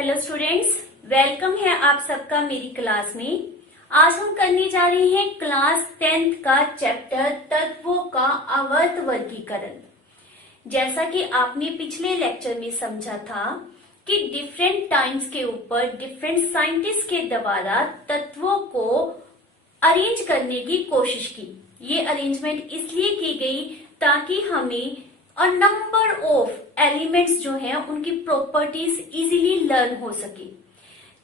Hello students, welcome है आप सबका मेरी क्लास में। आज हम करने जा रहे हैं क्लास 10th का चैप्टर तत्वों का आवर्त वर्गीकरण। जैसा कि आपने पिछले लेक्चर में समझा था कि डिफरेंट टाइम्स के ऊपर डिफरेंट साइंटिस्ट के द्वारा तत्वों को अरेंज करने की कोशिश की। ये अरेंजमेंट इसलिए की गई ताकि हमें और नंबर ऑफ एलिमेंट्स जो हैं उनकी प्रॉपर्टीज इजीली लर्न हो सके।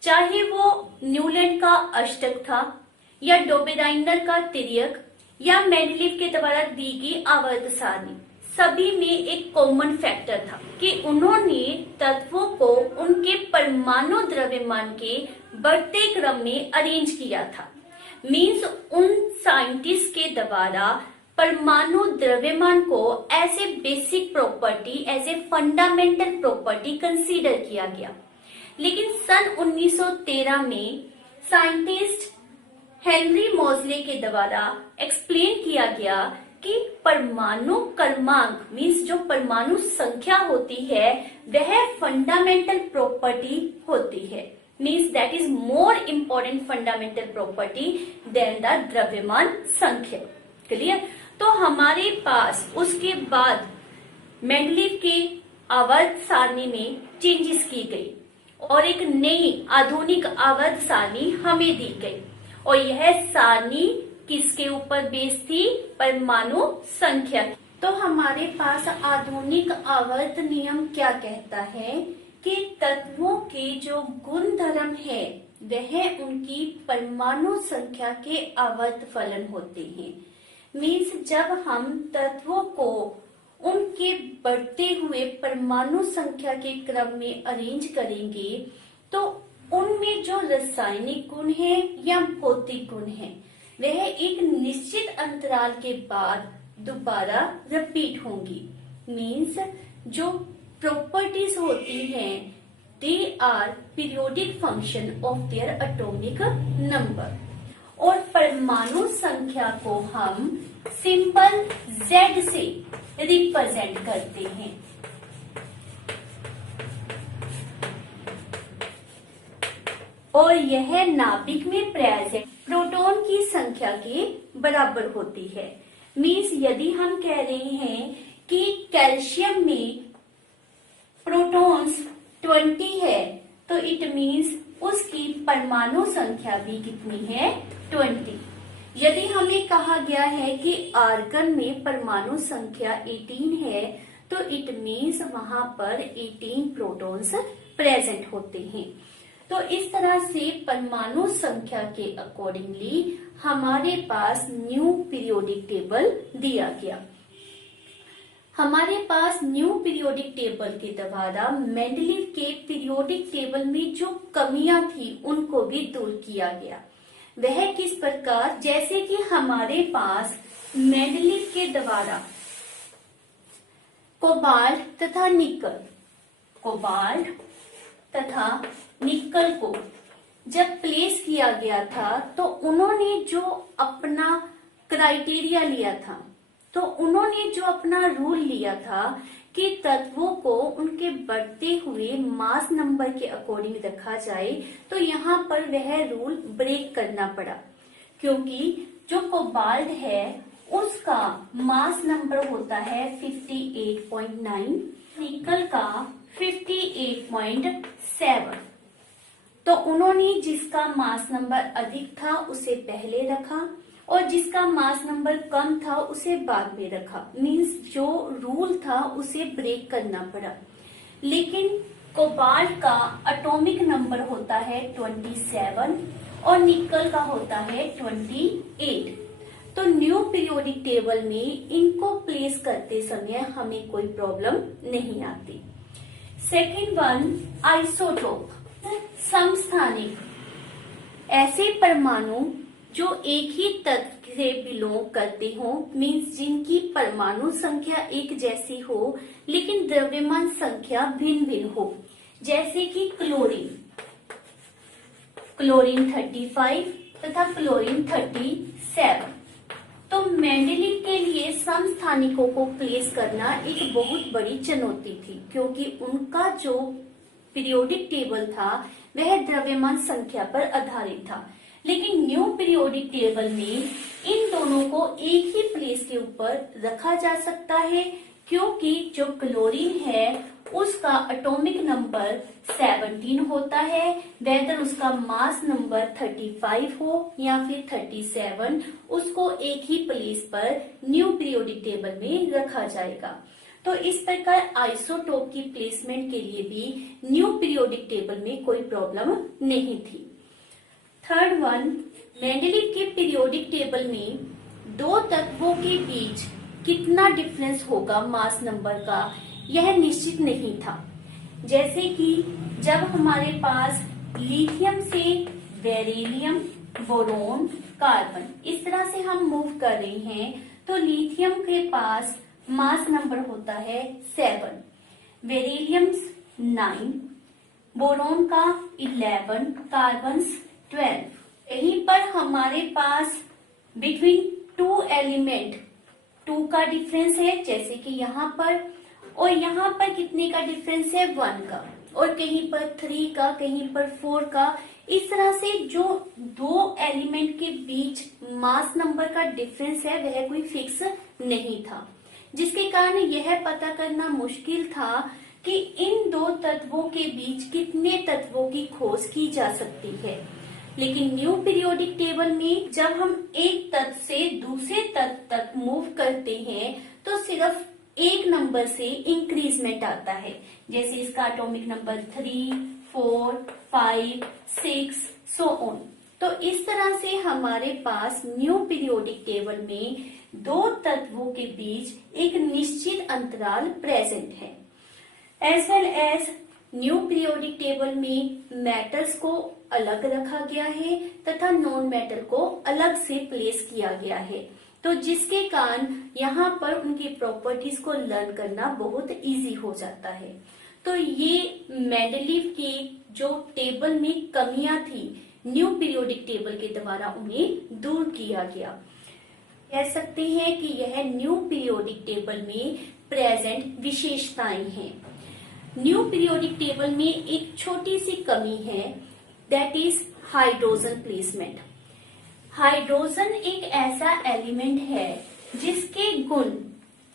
चाहे वो न्यूलैंड का अष्टक था या डोबेराइनर का तिर्यक या मेंडलीव के द्वारा दी गई आवर्त सारणी, सभी में एक कॉमन फैक्टर था कि उन्होंने तत्वों को उनके परमाणु द्रव्यमान के बढ़ते क्रम में अरेंज किया था। मीन्स उन साइंटिस्ट के द्वारा परमाणु द्रव्यमान को as a basic property, as a fundamental property consider किया गया। लेकिन सन 1913 में साइंटिस्ट हेनरी मोज़ले के द्वारा एक्सप्लेन किया गया कि परमाणु क्रमांक मीन्स जो परमाणु संख्या होती है वह फंडामेंटल प्रॉपर्टी होती है। Means that is more important fundamental property than the द्रव्यमान संख्या। क्लियर? तो हमारे पास उसके बाद मेंडलीव के आवर्त सारणी में चेंजेस की गई और एक नई आधुनिक आवर्त सारणी हमें दी गई। और यह सारणी किसके ऊपर बेस्ड थी? परमाणु संख्या। तो हमारे पास आधुनिक आवर्त नियम क्या कहता है कि तत्वों के जो गुण धर्म है वह उनकी परमाणु संख्या के आवर्त फलन होते हैं। मीन्स जब हम तत्वों को उनके बढ़ते हुए परमाणु संख्या के क्रम में अरेंज करेंगे तो उनमें जो रासायनिक गुण है या भौतिक गुण है वह एक निश्चित अंतराल के बाद दोबारा रिपीट होंगी। मीन्स जो प्रॉपर्टीज होती हैं they are periodic function of their atomic number. और परमाणु संख्या को हम सिंबल Z से रिप्रेजेंट करते हैं। और यह नाभिक में प्रेजेंट प्रोटॉन की संख्या के बराबर होती है। मीन्स यदि हम कह रहे हैं कि कैल्शियम में प्रोटॉन्स 20 है तो इट मीन्स उसकी परमाणु संख्या भी कितनी है? 20। यदि हमें कहा गया है कि आर्गन में परमाणु संख्या 18 है तो इट मीन्स वहां पर 18 प्रोटॉन्स प्रेजेंट होते हैं। तो इस तरह से परमाणु संख्या के अकॉर्डिंगली हमारे पास न्यू पीरियोडिक टेबल दिया गया। हमारे पास न्यू पीरियोडिक टेबल के द्वारा मेंडलीव के पीरियोडिक टेबल में जो कमियां थी उनको भी दूर किया गया। वह किस प्रकार? जैसे कि हमारे पास मेंडलीव के द्वारा कोबाल्ट तथा निकल को जब प्लेस किया गया था तो उन्होंने जो अपना क्राइटेरिया लिया था, तो उन्होंने जो अपना रूल लिया था कि तत्वों को उनके बढ़ते हुए मास नंबर के अकॉर्डिंग रखा जाए, तो यहाँ पर वह रूल ब्रेक करना पड़ा क्योंकि जो कोबाल्ट है उसका मास नंबर होता है 58.9, निकल का 58.7। तो उन्होंने जिसका मास नंबर अधिक था उसे पहले रखा और जिसका मास नंबर कम था उसे बाद में रखा। मीन्स जो रूल था उसे ब्रेक करना पड़ा। लेकिन कोबाल्ट का एटॉमिक नंबर होता है 27 और निकल का होता है 28। तो न्यू पीरियोडिक टेबल में इनको प्लेस करते समय हमें कोई प्रॉब्लम नहीं आती। सेकेंड वन, आइसोटोप, समस्थानिक, ऐसे परमाणु जो एक ही तत्व से बिलोंग करते हो, मीन्स जिनकी परमाणु संख्या एक जैसी हो लेकिन द्रव्यमान संख्या भिन्न भिन्न हो। जैसे कि क्लोरीन 35 तथा क्लोरीन 37। तो मेंडलीव के लिए समस्थानिकों को प्लेस करना एक बहुत बड़ी चुनौती थी क्योंकि उनका जो पीरियोडिक टेबल था वह द्रव्यमान संख्या पर आधारित था, लेकिन न्यू पीरियोडिक टेबल में इन दोनों को एक ही प्लेस के ऊपर रखा जा सकता है, क्योंकि जो क्लोरीन है उसका एटॉमिक नंबर 17 होता है, वेदर उसका मास नंबर 35 हो या फिर 37, उसको एक ही प्लेस पर न्यू पीरियोडिक टेबल में रखा जाएगा। तो इस प्रकार आइसोटोप की प्लेसमेंट के लिए भी न्यू पीरियोडिक टेबल में कोई प्रॉब्लम नहीं थी। थर्ड वन, मेंडलीव के पीरियोडिक टेबल में दो तत्वों के बीच कितना डिफरेंस होगा मास नंबर का, यह निश्चित नहीं था। जैसे कि जब हमारे पास लिथियम से बेरिलियम, बोरोन, कार्बन इस तरह से हम मूव कर रहे हैं, तो लिथियम के पास मास नंबर होता है 7, बेरिलियम 9, बोरोन का 11, कार्बन 12। यहीं पर हमारे पास बिटवीन टू एलिमेंट 2 का डिफरेंस है, जैसे कि यहाँ पर, और यहाँ पर कितने का डिफरेंस है 1 का, और कहीं पर 3 का, कहीं पर 4 का। इस तरह से जो दो एलिमेंट के बीच मास नंबर का डिफरेंस है वह कोई फिक्स नहीं था, जिसके कारण यह पता करना मुश्किल था कि इन दो तत्वों के बीच कितने तत्वों की खोज की जा सकती है। लेकिन न्यू पीरियोडिक टेबल में जब हम एक तत्व से दूसरे तत्व तक मूव करते हैं तो सिर्फ एक नंबर से इंक्रीजमेंट आता है, जैसे इसका एटॉमिक नंबर 3, 4, 5, 6 सो ऑन। तो इस तरह से हमारे पास न्यू पीरियोडिक टेबल में दो तत्वों के बीच एक निश्चित अंतराल प्रेजेंट है। As well as new periodic table में मेटल्स को अलग रखा गया है तथा नॉन मेटल को अलग से प्लेस किया गया है, तो जिसके कारण यहाँ पर उनकी प्रॉपर्टीज को लर्न करना बहुत इजी हो जाता है। तो ये मेंडलीव की जो टेबल में कमियां थी न्यू पीरियोडिक टेबल के द्वारा उन्हें दूर किया गया। कह सकते हैं कि यह न्यू पीरियोडिक टेबल में प्रेजेंट विशेषताएं हैं। न्यू पीरियोडिक टेबल में एक छोटी सी कमी है, that is hydrogen placement. Hydrogen एक ऐसा एलिमेंट है जिसके गुण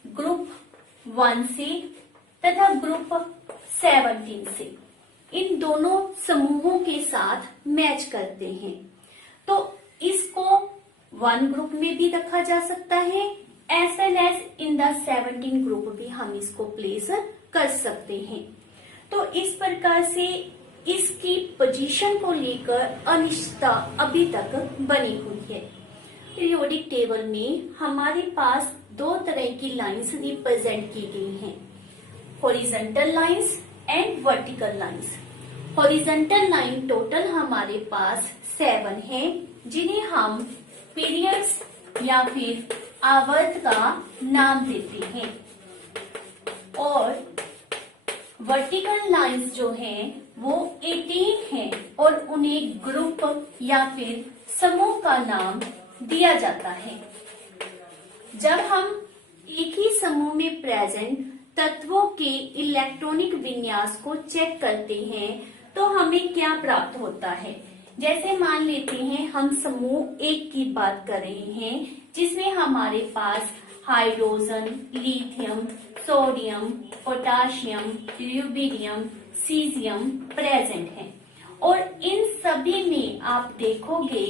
ग्रुप 1 से तथा ग्रुप 17 से इन दोनों समूहों के साथ मैच करते हैं, तो इसको 1 ग्रुप में भी रखा जा सकता है, as well as in the 17 group भी हम इसको प्लेस कर सकते हैं। तो इस प्रकार से इसकी पोजीशन को लेकर अनिश्चितता अभी तक बनी हुई है। पीरियोडिक टेबल में हमारे पास दो तरह की लाइंस रिप्रेजेंट की गई हैं, horizontal lines and vertical lines. Horizontal line total हमारे पास 7 हैं, जिन्हें हम पीरियड्स या फिर आवर्त का नाम देते हैं, और वर्टिकल लाइंस जो हैं वो 18 हैं और उन्हें ग्रुप या फिर समूह का नाम दिया जाता है। जब हम एक ही समूह में प्रेजेंट तत्वों के इलेक्ट्रॉनिक विन्यास को चेक करते हैं तो हमें क्या प्राप्त होता है। जैसे मान लेते हैं हम समूह 1 की बात कर रहे हैं, जिसमें हमारे पास hydrogen, lithium, sodium, potassium, rubidium, caesium present है, और इन सभी में आप देखोगे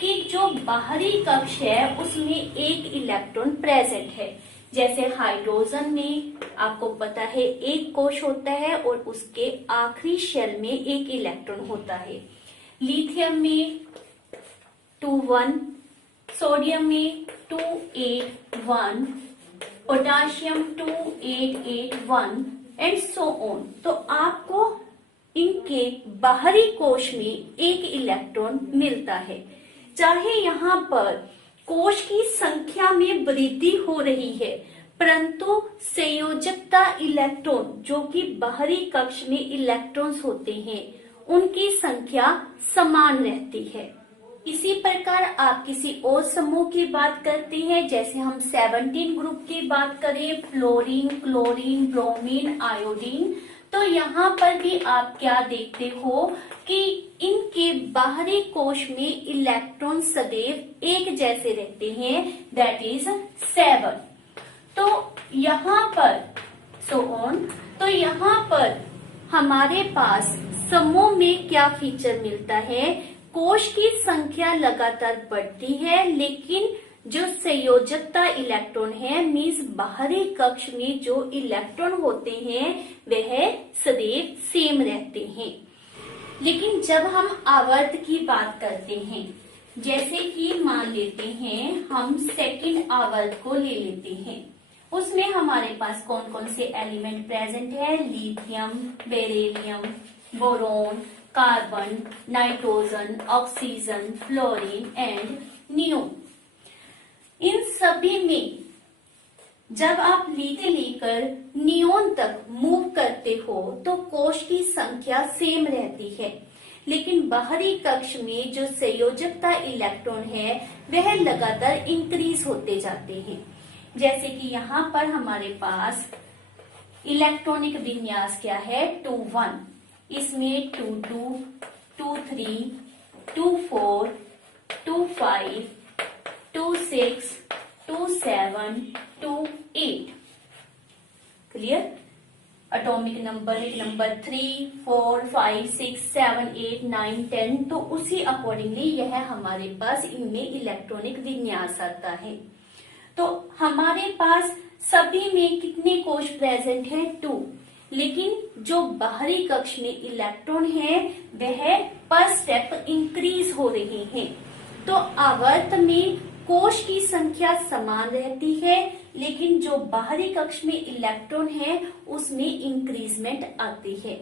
कि जो बाहरी कक्ष है उसमें एक इलेक्ट्रॉन प्रेजेंट है। जैसे हाइड्रोजन में आपको पता है एक कोश होता है और उसके आखिरी शेल में एक इलेक्ट्रॉन होता है। लिथियम में 2 1, सोडियम में 2 8 1, पोटाशियम 2 8 8 1 एंड सो ऑन। तो आपको इनके बाहरी कोश में एक इलेक्ट्रॉन मिलता है। चाहे यहाँ पर कोश की संख्या में वृद्धि हो रही है, परंतु संयोजकता इलेक्ट्रॉन जो कि बाहरी कक्ष में इलेक्ट्रॉन्स होते हैं उनकी संख्या समान रहती है। इसी प्रकार आप किसी और समूह की बात करते हैं, जैसे हम 17 ग्रुप की बात करें, फ्लोरीन, क्लोरीन, ब्रोमीन, आयोडीन, तो यहाँ पर भी आप क्या देखते हो कि इनके बाहरी कोश में इलेक्ट्रॉन सदैव एक जैसे रहते हैं, दैट इज 7। तो यहाँ पर सो ऑन, तो यहाँ पर हमारे पास समूह में क्या फीचर मिलता है, कोश की संख्या लगातार बढ़ती है, लेकिन जो संयोजकता इलेक्ट्रॉन है मीन्स बाहरी कक्ष में जो इलेक्ट्रॉन होते हैं वह सदैव सेम रहते हैं। लेकिन जब हम आवर्त की बात करते हैं, जैसे कि मान लेते हैं हम सेकंड आवर्त को ले लेते हैं, उसमें हमारे पास कौन कौन से एलिमेंट प्रेजेंट है, lithium, beryllium, boron, carbon, nitrogen, oxygen, fluorine and neon. इन सभी में जब आप लीथे लेकर नियोन तक मूव करते हो तो कोश की संख्या सेम रहती है, लेकिन बाहरी कक्ष में जो संयोजकता इलेक्ट्रॉन है वह लगातार इंक्रीज होते जाते हैं। जैसे कि यहाँ पर हमारे पास इलेक्ट्रॉनिक विन्यास क्या है, 2-1, इसमें 2-2, 2-3, 2-4, 2-5, 2-6, 2-7, 2-8। क्लियर? एटॉमिक नंबर नंबर 3, 4, 5, 6, 7, 8, 9, 10, तो उसी अकॉर्डिंगली यह हमारे पास इनमें इलेक्ट्रॉनिक विन्यास आता है। तो हमारे पास सभी में कितने कोश प्रेजेंट है, 2, लेकिन जो बाहरी कक्ष में इलेक्ट्रॉन है वह पर स्टेप इंक्रीज हो रहे हैं। तो आवर्त में कोश की संख्या समान रहती है, लेकिन जो बाहरी कक्ष में इलेक्ट्रॉन है उसमें इंक्रीजमेंट आती है।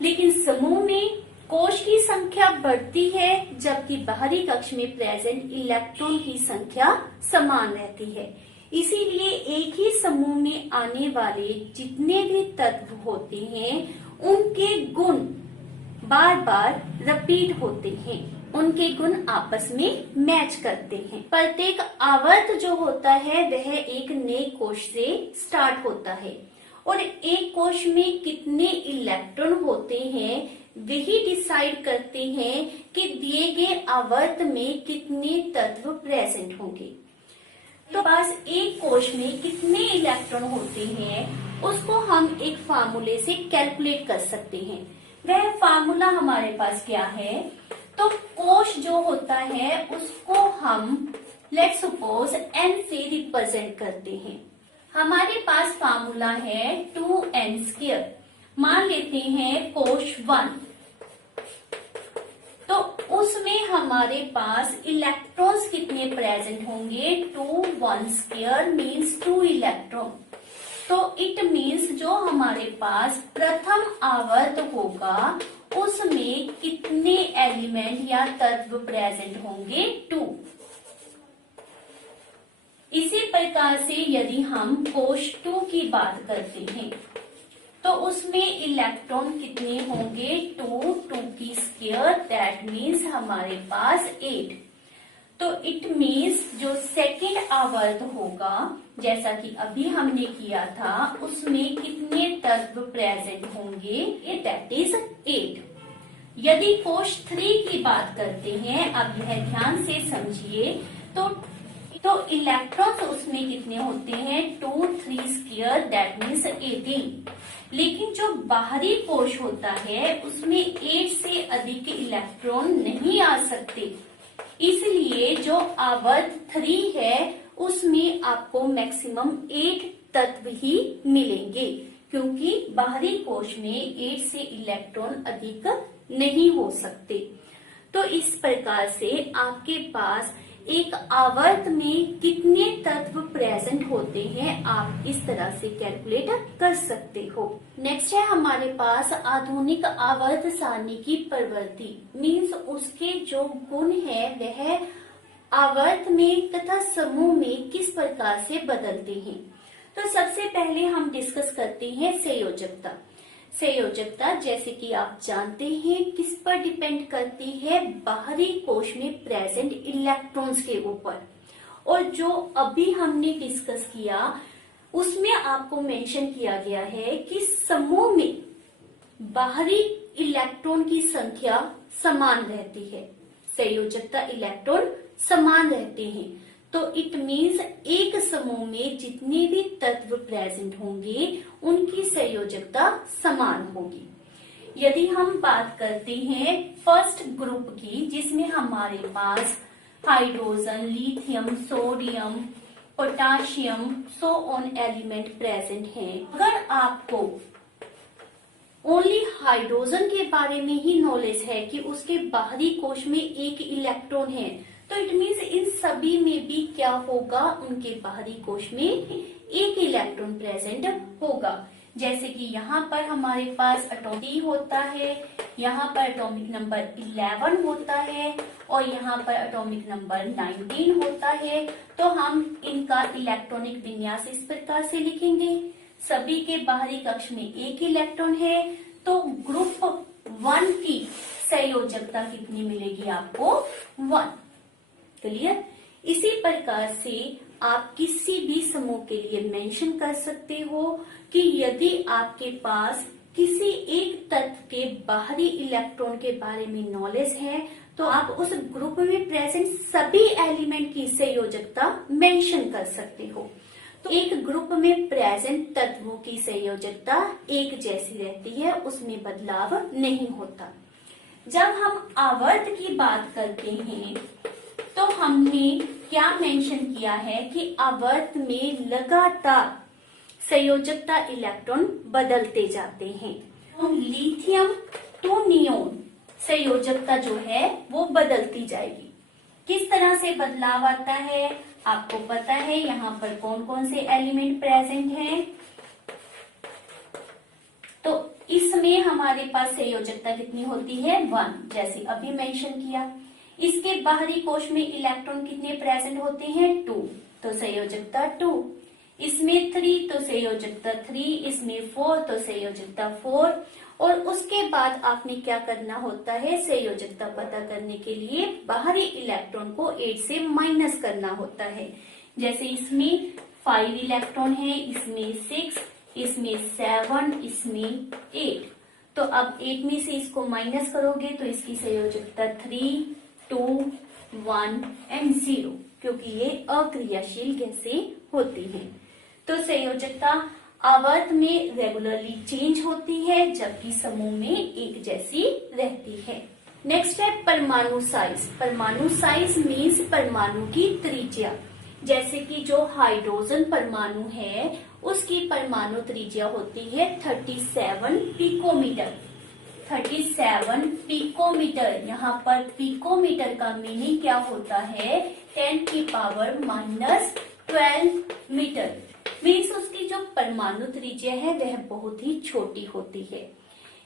लेकिन समूह में कोश की संख्या बढ़ती है, जबकि बाहरी कक्ष में प्रेजेंट इलेक्ट्रॉन की संख्या समान रहती है। इसीलिए एक ही समूह में आने वाले जितने भी तत्व होते हैं उनके गुण बार बार रिपीट होते हैं, उनके गुण आपस में मैच करते हैं। प्रत्येक आवर्त जो होता है वह एक नए कोश से स्टार्ट होता है और एक कोश में कितने इलेक्ट्रॉन होते हैं वही डिसाइड करते हैं कि दिए गए आवर्त में कितने तत्व प्रेजेंट होंगे। तो पास एक कोश में कितने इलेक्ट्रॉन होते हैं उसको हम एक फार्मूले से कैलकुलेट कर सकते हैं। वह फार्मूला हमारे पास क्या है, तो कोश जो होता है उसको हम लेट्स सपोज n से रिप्रेजेंट करते हैं। हमारे पास फार्मूला है 2n²। मान लेते हैं कोश 1, तो उसमें हमारे पास इलेक्ट्रॉन्स कितने प्रेजेंट होंगे, 2 1² मीन्स 2 इलेक्ट्रॉन। तो इट मीन्स जो हमारे पास प्रथम आवर्त होगा उसमें कितने एलिमेंट या तत्व प्रेजेंट होंगे, 2। इसी प्रकार से यदि हम कोश 2 की बात करते हैं तो उसमें इलेक्ट्रॉन कितने होंगे, 2 दैट मीन्स हमारे पास 8। तो इट मीन्स जो सेकेंड आवर्त होगा जैसा कि अभी हमने किया था उसमें कितने तत्व प्रेजेंट होंगे, दैट इज 8। यदि कोश 3 की बात करते हैं, अब यह ध्यान से समझिए, तो इलेक्ट्रॉन्स उसमें कितने होते हैं, 2 3² दैट मीन्स 18। लेकिन जो बाहरी कोश होता है उसमें 8 से अधिक इलेक्ट्रॉन नहीं आ सकते, इसलिए जो आवर्त 3 है उसमें आपको मैक्सिमम 8 तत्व ही मिलेंगे, क्योंकि बाहरी कोश में 8 से इलेक्ट्रॉन अधिक नहीं हो सकते। तो इस प्रकार से आपके पास एक आवर्त में कितने तत्व प्रेजेंट होते हैं आप इस तरह से कैलकुलेट कर सकते हो। नेक्स्ट है हमारे पास आधुनिक आवर्त सारणी की प्रवृत्ति, मीन्स उसके जो गुण है वह आवर्त में तथा समूह में किस प्रकार से बदलते हैं। तो सबसे पहले हम डिस्कस करते हैं संयोजकता। संयोजकता जैसे कि आप जानते हैं किस पर डिपेंड करती है, बाहरी कोश में प्रेजेंट इलेक्ट्रॉन्स के ऊपर। और जो अभी हमने डिस्कस किया उसमें आपको मेंशन किया गया है कि समूह में बाहरी इलेक्ट्रॉन की संख्या समान रहती है, संयोजकता इलेक्ट्रॉन समान रहते हैं। तो इट मीन्स एक समूह में जितने भी तत्व प्रेजेंट होंगे उनकी संयोजकता समान होगी। यदि हम बात करते हैं फर्स्ट ग्रुप की, जिसमें हमारे पास hydrogen, lithium, sodium, potassium, so on element present हैं। अगर आपको ओनली हाइड्रोजन के बारे में ही नॉलेज है कि उसके बाहरी कोश में एक इलेक्ट्रॉन है, तो इट मीन्स इन सभी में भी क्या होगा, उनके बाहरी कोश में एक इलेक्ट्रॉन प्रेजेंट होगा। जैसे कि यहाँ पर हमारे पास एटॉमिक होता है, यहाँ पर एटॉमिक नंबर 11 होता है और यहाँ पर एटॉमिक नंबर 19 होता है। तो हम इनका इलेक्ट्रॉनिक विन्यास इस प्रकार से लिखेंगे, सभी के बाहरी कक्ष में एक इलेक्ट्रॉन है, तो ग्रुप 1 की संयोजकता कितनी मिलेगी आपको, 1। क्लियर। इसी प्रकार से आप किसी भी समूह के लिए मेंशन कर सकते हो कि यदि आपके पास किसी एक तत्व के बाहरी इलेक्ट्रॉन के बारे में नॉलेज है, तो आप उस ग्रुप में प्रेजेंट सभी एलिमेंट की संयोजकता मेंशन कर सकते हो। तो एक ग्रुप में प्रेजेंट तत्वों की संयोजकता एक जैसी रहती है, उसमें बदलाव नहीं होता। जब हम आवर्त की बात करते हैं तो हमने क्या मेंशन किया है कि आवर्त में लगातार संयोजकता इलेक्ट्रॉन बदलते जाते हैं। तो लिथियम टू नियोन संयोजकता जो है वो बदलती जाएगी। किस तरह से बदलाव आता है आपको पता है, यहाँ पर कौन कौन से एलिमेंट प्रेजेंट हैं। तो इसमें हमारे पास संयोजकता कितनी होती है, 1, जैसे अभी मेंशन किया। इसके बाहरी कोश में इलेक्ट्रॉन कितने प्रेजेंट होते हैं, 2, तो संयोजकता 2। इसमें 3 तो संयोजकता 3, इसमें 4 तो संयोजकता 4। और उसके बाद आपने क्या करना होता है, संयोजकता पता करने के लिए बाहरी इलेक्ट्रॉन को 8 से माइनस करना होता है। जैसे इसमें 5 इलेक्ट्रॉन है, इसमें 6, इसमें 7, इसमें 8। तो अब 8 में से इसको माइनस करोगे तो इसकी संयोजकता 3, 2, 1 एंड 0, क्योंकि ये अक्रियाशील गैसें होती हैं। तो संयोजकता आवर्त में रेगुलरली चेंज होती है, जबकि समूह में एक जैसी रहती है। नेक्स्ट है परमाणु साइज। परमाणु साइज मीन्स परमाणु की त्रिज्या। जैसे कि जो हाइड्रोजन परमाणु है उसकी परमाणु त्रिज्या होती है 37 पिकोमीटर। 37 पिकोमीटर। यहाँ पर पिकोमीटर का मीनिंग क्या होता है, 10 की पावर -12 मीटर। मीन्स उसकी जो परमाणु त्रिज्या है वह बहुत ही छोटी होती है।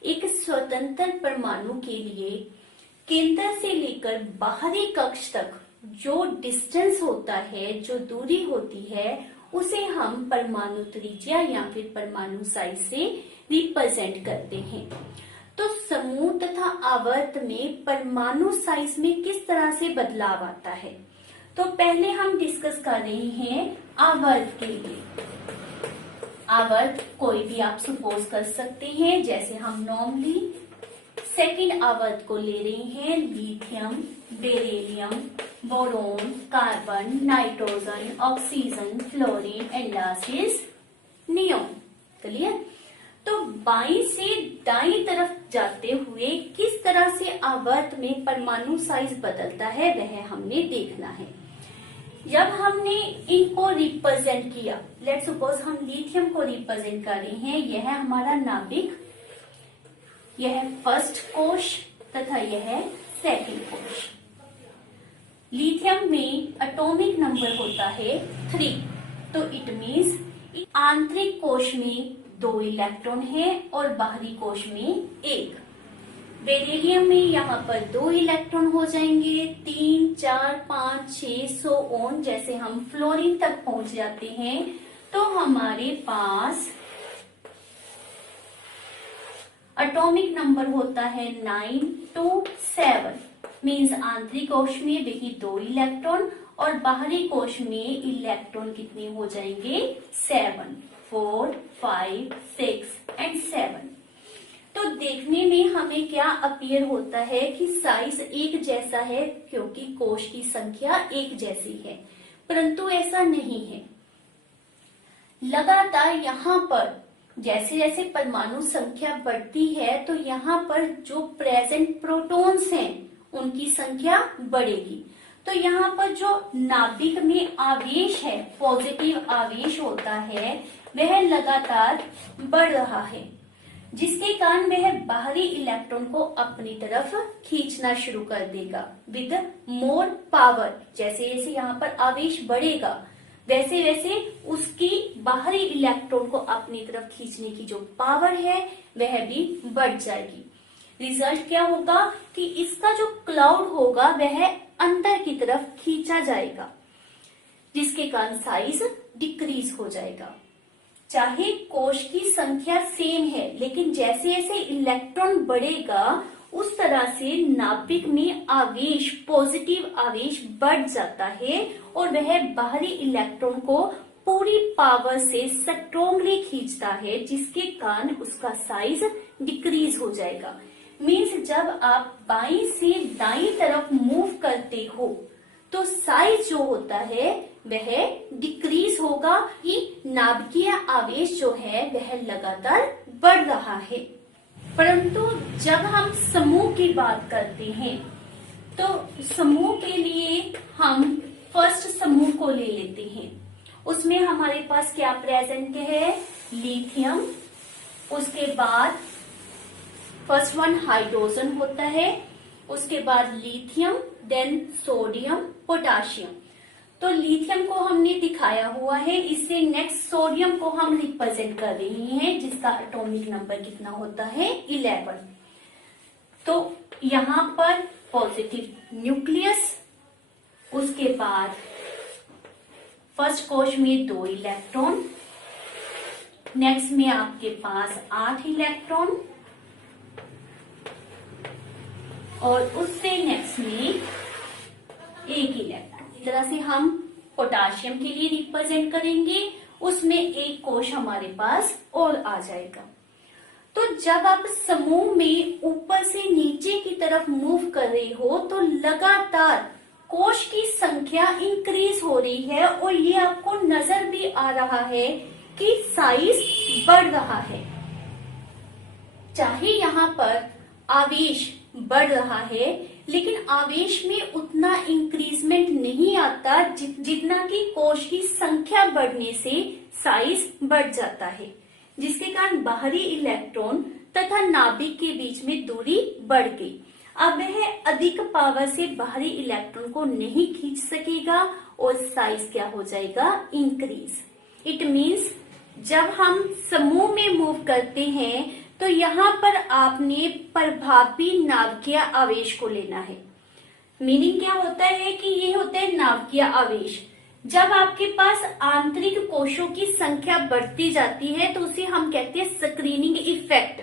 एक स्वतंत्र परमाणु के लिए केंद्र से लेकर बाहरी कक्ष तक जो डिस्टेंस होता है, जो दूरी होती है, उसे हम परमाणु त्रिज्या या फिर परमाणु साइज से रिप्रेजेंट करते हैं। तो समूह तथा आवर्त में परमाणु साइज में किस तरह से बदलाव आता है, तो पहले हम डिस्कस कर रहे हैं आवर्त के लिए। आवर्त कोई भी आप सपोज कर सकते हैं, जैसे हम नॉर्मली सेकंड आवर्त को ले रहे हैं, lithium, beryllium, boron, carbon, nitrogen, oxygen, fluorine and last is neon. Clear. तो बाईं से दाईं तरफ जाते हुए किस तरह से आवर्त में परमाणु साइज बदलता है वह हमने देखना है। जब हमने इनको रिप्रेजेंट किया, लेट्स सपोज हम लिथियम को रिप्रेजेंट कर रहे हैं, यह हमारा नाभिक, यह फर्स्ट कोश तथा यह सेकंड कोश। लिथियम में एटॉमिक नंबर होता है 3, तो इट मीन्स आंतरिक कोश में 2 इलेक्ट्रॉन है और बाहरी कोश में 1। बेरिलियम में यहाँ पर 2 इलेक्ट्रॉन हो जाएंगे, 3, 4, 5, 6, सो ऑन। जैसे हम फ्लोरीन तक पहुंच जाते हैं तो हमारे पास एटॉमिक नंबर होता है 9 to 7। मीन्स आंतरिक कोश में भी 2 इलेक्ट्रॉन और बाहरी कोश में इलेक्ट्रॉन कितने हो जाएंगे, 7, 4, 5, 6 एंड 7। तो हमें क्या अपीयर होता है कि साइज एक जैसा है क्योंकि कोश की संख्या एक जैसी है, परंतु ऐसा नहीं है। लगातार यहाँ पर जैसे जैसे परमाणु संख्या बढ़ती है तो यहाँ पर जो प्रेजेंट प्रोटॉन्स हैं उनकी संख्या बढ़ेगी। तो यहाँ पर जो नाभिक में आवेश है, पॉजिटिव आवेश होता है, वह लगातार बढ़ रहा है, जिसके कारण वह बाहरी इलेक्ट्रॉन को अपनी तरफ खींचना शुरू कर देगा विद मोर पावर। जैसे जैसे यहाँ पर आवेश बढ़ेगा वैसे वैसे उसकी बाहरी इलेक्ट्रॉन को अपनी तरफ खींचने की जो पावर है वह भी बढ़ जाएगी। रिजल्ट क्या होगा कि इसका जो क्लाउड होगा वह अंदर की तरफ खींचा जाएगा, जिसके कारण साइज डिक्रीज हो जाएगा। चाहे कोश की संख्या सेम है, लेकिन जैसे जैसे इलेक्ट्रॉन बढ़ेगा उस तरह से नाभिक में आवेश, पॉजिटिव आवेश बढ़ जाता है और वह बाहरी इलेक्ट्रॉन को पूरी पावर से स्ट्रांगली खींचता है, जिसके कारण उसका साइज डिक्रीज हो जाएगा। मीन्स जब आप बाईं से दाईं तरफ मूव करते हो तो साइज जो होता है वह डिक्रीज होगा कि नाभिकीय आवेश जो है वह लगातार बढ़ रहा है। परंतु जब हम समूह की बात करते हैं तो समूह के लिए हम फर्स्ट समूह को ले लेते हैं। उसमें हमारे पास क्या प्रेजेंट है? लिथियम, उसके बाद फर्स्ट वन हाइड्रोजन होता है, उसके बाद लिथियम, देन सोडियम, पोटाशियम। तो लिथियम को हमने दिखाया हुआ है, इससे नेक्स्ट सोडियम को हम रिप्रेजेंट कर रहे हैं, जिसका एटॉमिक नंबर कितना होता है? 11। तो यहाँ पर पॉजिटिव न्यूक्लियस, उसके बाद फर्स्ट कोश में 2 इलेक्ट्रॉन, नेक्स्ट में आपके पास 8 इलेक्ट्रॉन और उससे नेक्स्ट में 1 इलेक्ट्रॉन। इस तरह से हम पोटाशियम के लिए रिप्रेजेंट करेंगे, उसमें 1 कोश हमारे पास और आ जाएगा। तो जब आप समूह में ऊपर से नीचे की तरफ मूव कर रहे हो तो लगातार कोश की संख्या इंक्रीज हो रही है और ये आपको नजर भी आ रहा है कि साइज बढ़ रहा है। चाहे यहाँ पर आवेश बढ़ रहा है, लेकिन आवेश में उतना इंक्रीजमेंट नहीं आता जितना कि कोश की संख्या बढ़ने से साइज बढ़ जाता है, जिसके कारण बाहरी इलेक्ट्रॉन तथा नाभिक के बीच में दूरी बढ़ गई। अब वह अधिक पावर से बाहरी इलेक्ट्रॉन को नहीं खींच सकेगा और साइज क्या हो जाएगा? इंक्रीज। इट मीन्स जब हम समूह में मूव करते हैं तो यहाँ पर आपने प्रभावी नाभिकीय आवेश को लेना है। मीनिंग क्या होता है कि ये होता है नाभिकीय आवेश। जब आपके पास आंतरिक कोशों की संख्या बढ़ती जाती है तो उसे हम कहते हैं स्क्रीनिंग इफेक्ट,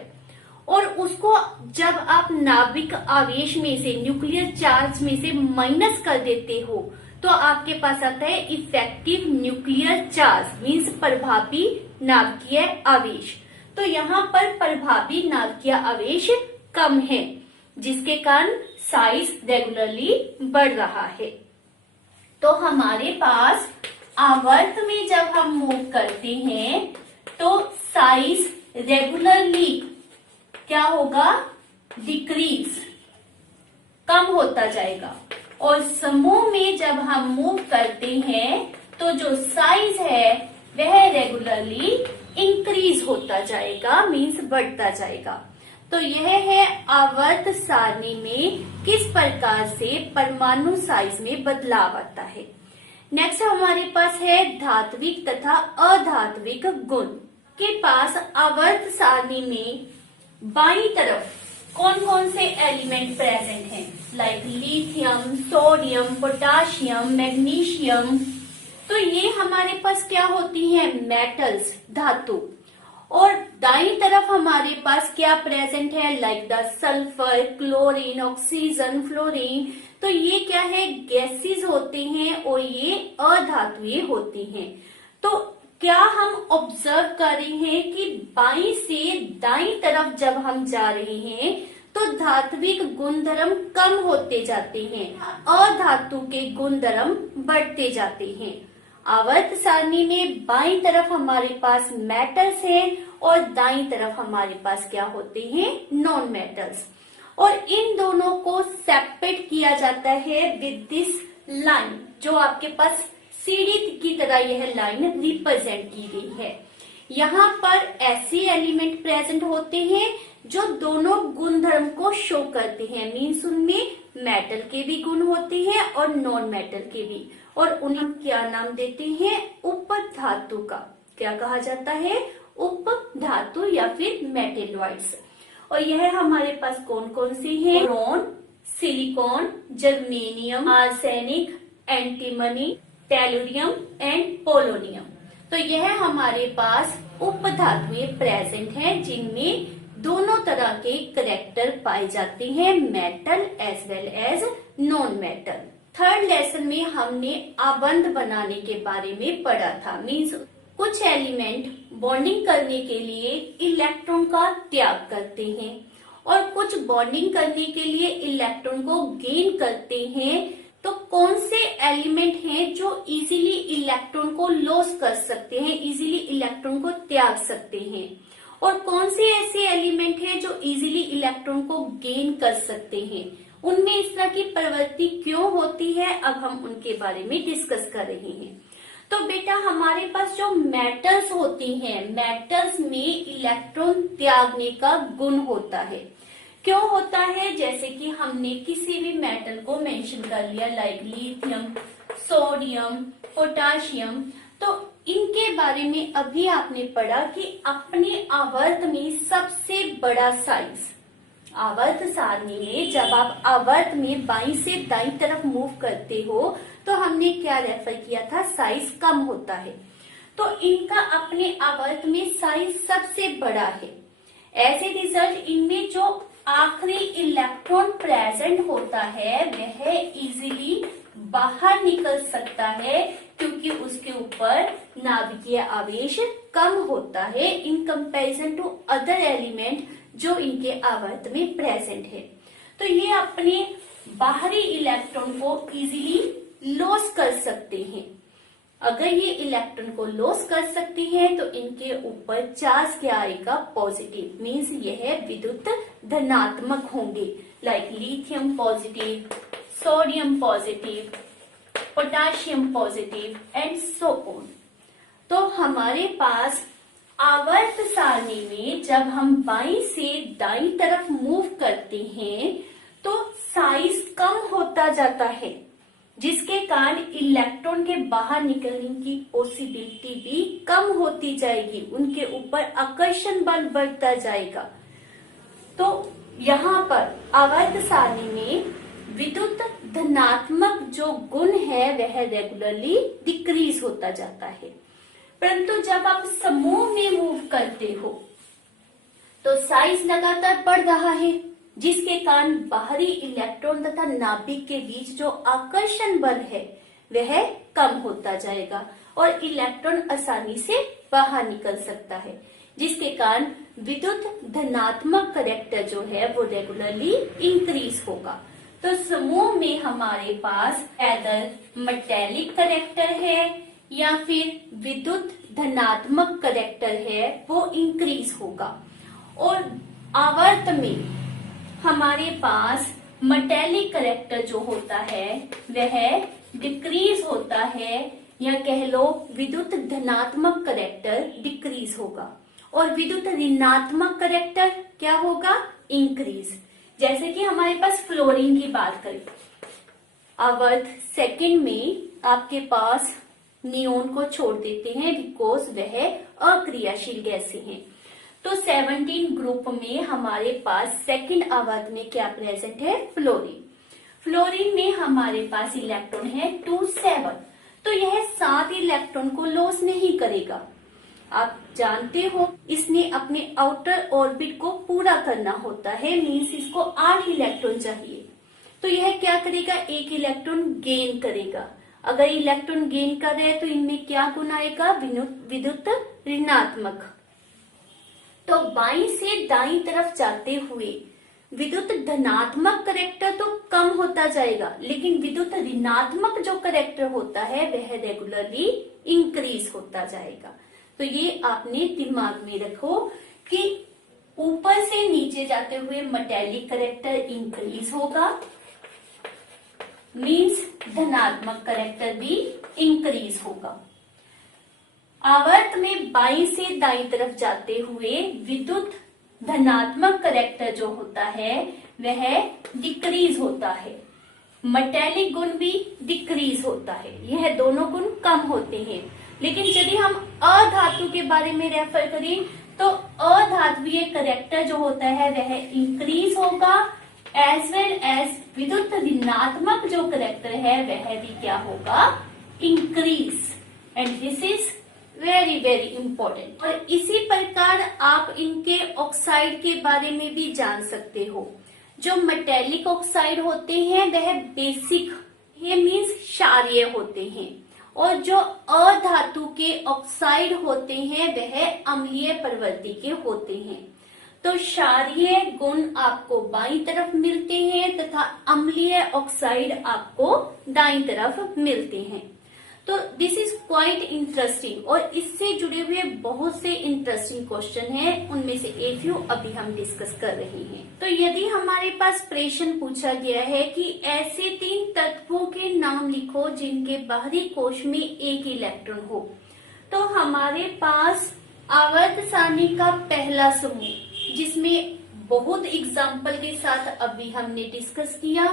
और उसको जब आप नाभिक आवेश में से, न्यूक्लियर चार्ज में से माइनस कर देते हो तो आपके पास आता है इफेक्टिव न्यूक्लियर चार्ज, मीन्स प्रभावी नाभिकीय आवेश। तो यहाँ पर प्रभावी नाभिकीय आवेश कम है, जिसके कारण साइज रेगुलरली बढ़ रहा है। तो हमारे पास आवर्त में जब हम मूव करते हैं तो साइज रेगुलरली क्या होगा? डिक्रीज, कम होता जाएगा। और समूह में जब हम मूव करते हैं तो जो साइज है वह रेगुलरली इंक्रीज होता जाएगा, मीन्स बढ़ता जाएगा। तो यह है आवर्त सारणी में किस प्रकार से परमाणु साइज में बदलाव आता है। नेक्स्ट हमारे पास है धात्विक तथा अधात्विक गुण। के पास आवर्त सारणी में बाईं तरफ कौन कौन से एलिमेंट प्रेजेंट हैं? Like lithium, sodium, potassium, magnesium. तो ये हमारे पास क्या होती हैं? मेटल्स, धातु। और दाईं तरफ हमारे पास क्या प्रेजेंट है? Like the sulphur, chlorine, oxygen, fluorine. तो ये क्या है? गैसेस होते हैं और ये अधातुएं होती हैं। तो क्या हम ऑब्जर्व कर रहे हैं कि बाईं से दाईं तरफ जब हम जा रहे हैं तो धात्विक गुणधर्म कम होते जाते हैं, अधातु के गुणधर्म बढ़ते जाते हैं। आवर्त सारणी में बाईं तरफ हमारे पास मेटल्स हैं और दाईं तरफ हमारे पास क्या होते हैं, नॉन मेटल्स। और इन दोनों को सेपरेट किया जाता है विद दिस लाइन, जो आपके पास सीढ़ी की तरह यह लाइन रिप्रेजेंट की गई है। यहाँ पर ऐसे एलिमेंट प्रेजेंट होते हैं जो दोनों गुणधर्म को शो करते हैं, मीन्स उनमें मेटल के भी गुण होते हैं और नॉन मेटल के भी, और उन्हें क्या नाम देते हैं, उपधातु का। क्या कहा जाता है, उपधातु या फिर मेटेलॉइड्स। और यह हमारे पास कौन कौन से हैं, boron, silicon, germanium, arsenic, antimony, tellurium and polonium. तो यह हमारे पास उपधातुएं प्रेजेंट हैं जिनमें दोनों तरह के करेक्टर पाए जाते हैं, metal as well as non metal. Third lesson में हमने आबंध बनाने के बारे में पढ़ा था, मीन्स कुछ एलिमेंट बॉन्डिंग करने के लिए इलेक्ट्रॉन का त्याग करते हैं और कुछ बॉन्डिंग करने के लिए इलेक्ट्रॉन को गेन करते हैं। तो कौन से एलिमेंट हैं जो इजीली इलेक्ट्रॉन को लॉस कर सकते हैं, इजीली इलेक्ट्रॉन को त्याग सकते हैं, और कौन से ऐसे एलिमेंट हैं जो इजीली इलेक्ट्रॉन को गेन कर सकते हैं, उनमें इस तरह की प्रवृत्ति क्यों होती है, अब हम उनके बारे में डिस्कस कर रहे हैं। तो बेटा हमारे पास जो मेटल्स होती हैं, मेटल्स में इलेक्ट्रॉन त्यागने का गुण होता है। क्यों होता है, जैसे कि हमने किसी भी मेटल को मेंशन कर लिया, लाइक लिथियम, सोडियम, पोटाशियम, तो इनके बारे में अभी आपने पढ़ा कि अपने आवर्त में सबसे बड़ा साइज, आवर्त सारणी में जब आप आवर्त में बाईं से दाईं तरफ मूव करते हो तो हमने क्या रेफर किया था, साइज कम होता है। तो इनका अपने आवर्त में साइज सबसे बड़ा है। एज ए रिजल्ट इनमें जो आखिरी इलेक्ट्रॉन प्रेजेंट होता है वह इजीली बाहर निकल सकता है क्योंकि उसके ऊपर नाभिकीय आवेश कम होता है in comparison to other element जो इनके आवर्त में प्रेजेंट है। तो ये अपने बाहरी इलेक्ट्रॉन को इजीली लॉस कर सकते हैं। अगर ये इलेक्ट्रॉन को लॉस कर सकते हैं तो इनके ऊपर चार्ज क्या आएगा, पॉजिटिव, मीन्स यह विद्युत धनात्मक होंगे, like lithium positive, sodium positive, potassium positive and so on. तो हमारे पास आवर्त सारणी में जब हम बाईं से दाईं तरफ मूव करते हैं तो साइज कम होता जाता है, जिसके कारण इलेक्ट्रॉन के बाहर निकलने की पॉसिबिलिटी भी कम होती जाएगी, उनके ऊपर आकर्षण बल बढ़ता जाएगा। तो यहाँ पर आवर्त सारणी में विद्युत धनात्मक जो गुण है वह रेगुलरली डिक्रीज होता जाता है, परंतु जब आप समूह में मूव करते हो तो साइज लगातार बढ़ रहा है, जिसके कारण बाहरी इलेक्ट्रॉन तथा नाभिक के बीच जो आकर्षण बल है वह कम होता जाएगा और इलेक्ट्रॉन आसानी से बाहर निकल सकता है, जिसके कारण विद्युत धनात्मक करेक्टर जो है वो रेगुलरली इंक्रीज होगा। तो समूह में हमारे पास ऐदर मेटेलिक करेक्टर है या फिर विद्युत धनात्मक करेक्टर है वो इंक्रीज होगा, और आवर्त में हमारे पास मेटेलिक करेक्टर जो होता है वह डिक्रीज होता है, या कह लो विद्युत धनात्मक करेक्टर डिक्रीज होगा और विद्युत ऋणात्मक करेक्टर क्या होगा, इंक्रीज। जैसे कि हमारे पास फ्लोरीन की बात करें, आवर्त सेकंड में आपके पास नियोन को छोड़ देते हैं बिकॉज वह अक्रियाशील गैसें हैं। तो 17 ग्रुप में हमारे पास सेकंड आवर्त में क्या प्रेजेंट है, फ्लोरीन। फ्लोरीन में हमारे पास इलेक्ट्रॉन है 2 7, तो यह 7 इलेक्ट्रॉन को लॉस नहीं करेगा। आप जानते हो इसने अपने आउटर ऑर्बिट को पूरा करना होता है, मीन्स इसको 8 इलेक्ट्रॉन चाहिए, तो यह क्या करेगा, 1 इलेक्ट्रॉन गेन करेगा। अगर इलेक्ट्रॉन गेन कर रहे हैं तो इनमें क्या गुण आएगा, विद्युत ऋणात्मक। तो बाईं से दाईं तरफ जाते हुए विद्युत धनात्मक करेक्टर तो कम होता जाएगा, लेकिन विद्युत ऋणात्मक जो करेक्टर होता है वह रेगुलरली इंक्रीज होता जाएगा। तो ये आपने दिमाग में रखो कि ऊपर से नीचे जाते हुए मेटेलिक करेक्टर इंक्रीज होगा, मीन्स धनात्मक करेक्टर भी इंक्रीज होगा। आवर्त में बाईं से दाईं तरफ जाते हुए विद्युत धनात्मक करेक्टर जो होता है वह डिक्रीज होता है, मेटेलिक गुण भी डिक्रीज होता है, यह दोनों गुण कम होते हैं। लेकिन यदि हम अधातु के बारे में रेफर करें तो अधात्वीय करेक्टर जो होता है वह इंक्रीज होगा, एज वेल एज विद्युत ऋणात्मक जो करेक्टर है वह भी क्या होगा, increase. And this is very very important. और इसी प्रकार आप इनके ऑक्साइड के बारे में भी जान सकते हो। जो मेटेलिक ऑक्साइड होते हैं वह बेसिक है, मीन्स क्षारीय होते हैं, और जो अधातु के ऑक्साइड होते हैं वह अम्लीय प्रवृत्ति के होते हैं। तो क्षारीय गुण आपको बाईं तरफ मिलते हैं तथा अम्लीय ऑक्साइड आपको दाईं तरफ मिलते हैं। तो दिस इज क्वाइट इंटरेस्टिंग, और इससे जुड़े हुए बहुत से इंटरेस्टिंग क्वेश्चन हैं, उनमें से एक फ्यू अभी हम डिस्कस कर रहे हैं। तो यदि हमारे पास प्रश्न पूछा गया है कि ऐसे 3 तत्वों के नाम लिखो जिनके बाहरी कोश में एक इलेक्ट्रॉन हो, तो हमारे पास आवर्त सारणी का पहला समूह, जिसमें बहुत एग्जाम्पल के साथ अभी हमने डिस्कस किया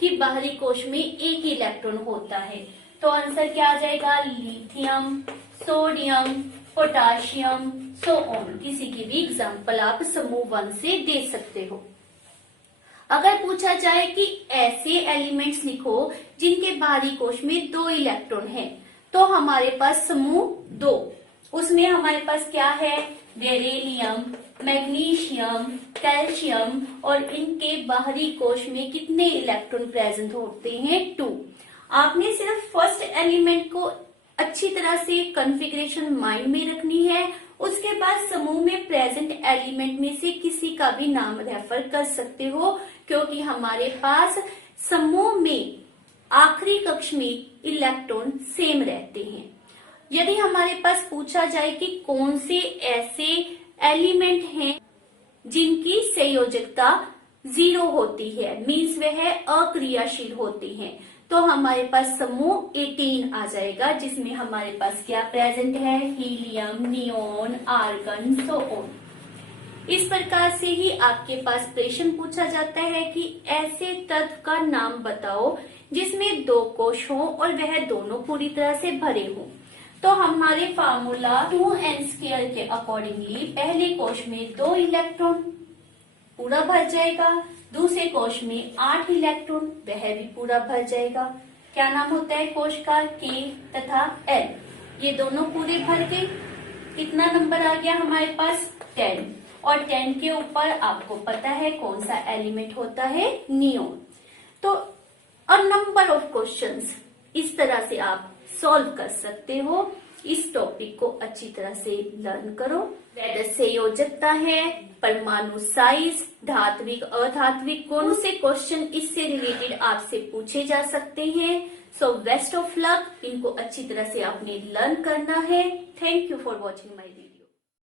कि बाहरी कोश में एक इलेक्ट्रॉन होता है, तो आंसर क्या आ जाएगा, lithium, sodium, potassium, so on. किसी की भी एग्जाम्पल आप समूह 1 से दे सकते हो। अगर पूछा जाए कि ऐसे एलिमेंट्स लिखो जिनके बाहरी कोश में 2 इलेक्ट्रॉन हैं, तो हमारे पास समूह 2, उसमें हमारे पास क्या है, बेरिलियम, मैग्नीशियम, कैल्शियम, और इनके बाहरी कोश में कितने इलेक्ट्रॉन प्रेजेंट होते हैं, 2। आपने सिर्फ फर्स्ट एलिमेंट को अच्छी तरह से कॉन्फ़िगरेशन माइंड में रखनी है, उसके बाद समूह में प्रेजेंट एलिमेंट में से किसी का भी नाम रेफर कर सकते हो, क्योंकि हमारे पास समूह में आखिरी कक्ष में इलेक्ट्रॉन सेम रहते हैं। यदि हमारे पास पूछा जाए कि कौन से ऐसे एलिमेंट हैं जिनकी संयोजकता 0 होती है, मीन्स वह अक्रियाशील होती हैं, तो हमारे पास समूह 18 आ जाएगा, जिसमें हमारे पास क्या प्रेजेंट है, helium, neon, argon, so on. इस प्रकार से ही आपके पास प्रश्न पूछा जाता है कि ऐसे तत्व का नाम बताओ जिसमें 2 कोश हो और वह दोनों पूरी तरह से भरे हो। तो हमारे फार्मूला 2n² के अकॉर्डिंगली पहले कोश में 2 इलेक्ट्रॉन पूरा भर जाएगा, दूसरे कोश में 8 इलेक्ट्रॉन वह भी पूरा भर जाएगा। क्या नाम होता है कोश का, K तथा L, ये दोनों पूरे भर गए। कितना नंबर आ गया हमारे पास, 10, और 10 के ऊपर आपको पता है कौन सा एलिमेंट होता है, नियोन। तो अ नंबर ऑफ क्वेश्चंस इस तरह से आप सॉल्व कर सकते हो। इस टॉपिक को अच्छी तरह से लर्न करो। वैध संयोजकता है, परमाणु साइज, धात्विक अधात्विक, कौन से क्वेश्चन इससे रिलेटेड आपसे पूछे जा सकते हैं। सो बेस्ट ऑफ लक, इनको अच्छी तरह से आपने लर्न करना है। Thank you for watching my video.